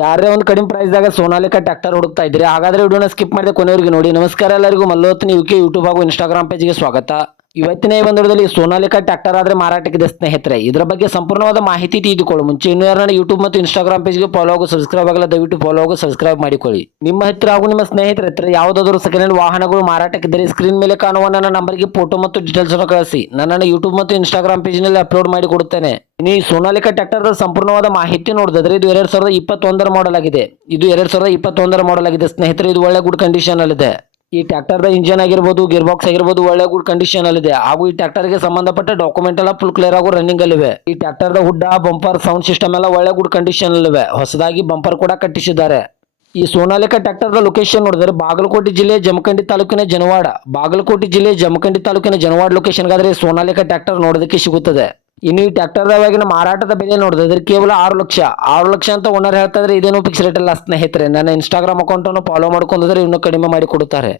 ಯಾರೇ ಒಂದು ಕಡಿಮೆ ಪ್ರೈಸ್ದಾಗ ಸೋನಾಲಿಕಾ ಟ್ರ್ಯಾಕ್ಟರ್ ಹುಡುಕ್ತಾ ಇದ್ರಿ ಹಾಗಾದ್ರೆ ವಿಡಿಯೋನ ಸ್ಕಿಪ್ ಮಾಡಿದೆ ಕೊನೆವರೆಗೆ ನೋಡಿ. ನಮಸ್ಕಾರ ಎಲ್ಲರಿಗೂ, ಮಲ್ಲೋತ್ನಿ ಯುಕೆ ಯೂಟ್ಯೂಬ್ ಹಾಗೂ ಇನ್ಸ್ಟಾಗ್ರಾಮ್ ಪೇಜ್ಗೆ ಸ್ವಾಗತ. ಇವತ್ತಿನ ಈ ಬಂದರದಲ್ಲಿ ಸೋನಾಲಿಕಾ ಟ್ರ್ಯಾಕ್ಟರ್ ಆದ್ರೆ ಮಾರಾಟಕ್ಕಿದೆ ಸ್ನೇಹಿತರೆ. ಇದರ ಬಗ್ಗೆ ಸಂಪೂರ್ಣವಾದ ಮಾಹಿತಿ ತಿಳಿದುಕೊಳ್ಳಿ ಮುಂಚೆ ಇನ್ನೂ ಯಾರನ್ನ ಯೂಟ್ಯೂಬ್ ಮತ್ತು ಇನ್ಸ್ಟಾಗ್ರಾಮ್ ಪೇಜ್ಗೆ ಫಾಲೋ ಹಾಗೂ ಸಬ್ಸ್ಕ್ರೈಬ್ ಆಗಲ್ಲ, ದಯವಿಟ್ಟು ಫಾಲೋ ಹಾಗೂ ಸಬ್ಸ್ಕ್ರೈಬ್ ಮಾಡಿಕೊಳ್ಳಿ. ನಿಮ್ಮ ಹತ್ರ ಹಾಗೂ ನಿಮ್ಮ ಸ್ನೇಹಿತರ ಹತ್ರ ಯಾವುದಾದರೂ ಸೆಕೆಂಡ್ ಹ್ಯಾಂಡ್ ವಾಹನಗಳು ಮಾರಾಟಕ್ಕಿದ್ದರೆ ಸ್ಕ್ರೀನ್ ಮೇಲೆ ಕಾಣುವ ನನ್ನ ನಂಬರ್ಗೆ ಫೋಟೋ ಮತ್ತು ಡೀಟೇಲ್ಸ್ ಅನ್ನು ಕಳಿಸಿ. ನನ್ನನ್ನು ಯೂಟ್ಯೂಬ್ ಮತ್ತು ಇನ್ಸ್ಟಾಗ್ರಾಮ್ ಪೇಜ್ನಲ್ಲಿ ಅಪ್ಲೋಡ್ ಮಾಡಿ ಕೊಡುತ್ತೇನೆ. ಇನ್ನು ಈ ಸೋನಾಲಿಕಾ ಟ್ರ್ಯಾಕ್ಟರ್ ಸಂಪೂರ್ಣವಾದ ಮಾಹಿತಿ ನೋಡಿದ್ರೆ ಇದು 2021 ಮಾಡೆಲ್ ಆಗಿದೆ. ಇದು 2021 ಮಾಡೆಲ್ ಆಗಿದೆ ಸ್ನೇಹಿತರೆ. ಇದು ಒಳ್ಳೆ ಗುಡ್ ಕಂಡೀಷನ್ ಅಲ್ಲಿದೆ. ಈ ಟ್ರ್ಯಾಕ್ಟರ್ದ ಇಂಜಿನ್ ಆಗಿರ್ಬೋದು, ಗೇರ್ ಬಾಕ್ಸ್ ಆಗಿರ್ಬೋದು ಒಳ್ಳೆ ಗುಡ್ ಕಂಡೀಷನ್ ಅಲ್ಲಿದೆ. ಹಾಗೂ ಈ ಟ್ರ್ಯಾಕ್ಟರ್ಗೆ ಸಂಬಂಧಪಟ್ಟ ಡಾಕ್ಯುಮೆಂಟ್ ಎಲ್ಲ ಫುಲ್ ಕ್ಲಿಯರ್ ಹಾಗೂ ರನ್ನಿಂಗ್ ಅಲ್ಲಿವೆ. ಈ ಟ್ರ್ಯಾಕ್ಟರ್ದ ಹುಡ್ಡ, ಬಂಪರ್, ಸೌಂಡ್ ಸಿಸ್ಟಮ್ ಎಲ್ಲ ಒಳ್ಳೆ ಗುಡ್ ಕಂಡೀಷನ್ ಅಲ್ಲಿವೆ. ಹೊಸದಾಗಿ ಬಂಪರ್ ಕೂಡ ಕಟ್ಟಿಸಿದ್ದಾರೆ. ಈ ಸೋನಾಲಿಕಾ ಟ್ರ್ಯಾಕ್ಟರ್ದ ಲೊಕೇಶನ್ ನೋಡಿದ್ರೆ ಬಾಗಲಕೋಟೆ ಜಿಲ್ಲೆ ಜಮಖಂಡಿ ತಾಲೂಕಿನ ಜನವಾಡ, ಬಾಗಲಕೋಟೆ ಜಿಲ್ಲೆ ಜಮಖಂಡಿ ತಾಲೂಕಿನ ಜನವಾಡ ಲೊಕೇಶನ್ಗಾದ್ರೆ ಸೋನಾಲಿಕಾ ಟ್ರ್ಯಾಕ್ಟರ್ ನೋಡೋದಕ್ಕೆ ಸಿಗುತ್ತದೆ. ಇನ್ನು ಈ ಟ್ರ್ಯಾಕ್ಟರ್ದವಾಗಿನ ಮಾರಾಟದ ಬೆಲೆ ನೋಡಿದ್ರೆ ಕೇವಲ 6 ಲಕ್ಷ ಅಂತ ಓನರ್ ಹೇಳ್ತಾ ಇದ್ರೆ, ಇದೇನು ಫಿಕ್ಸ್ ರೇಟ್ ಅಲ್ಲ ಸ್ನೇಹಿತರೆ. ನನ್ನ ಇನ್ಸ್ಟಾಗ್ರಾಮ್ ಅಕೌಂಟ್ ಅನ್ನು ಫಾಲೋ ಮಾಡ್ಕೊಂಡ್ರೆ ಇನ್ನೂ ಕಡಿಮೆ ಮಾಡಿ ಕೊಡುತ್ತಾರೆ.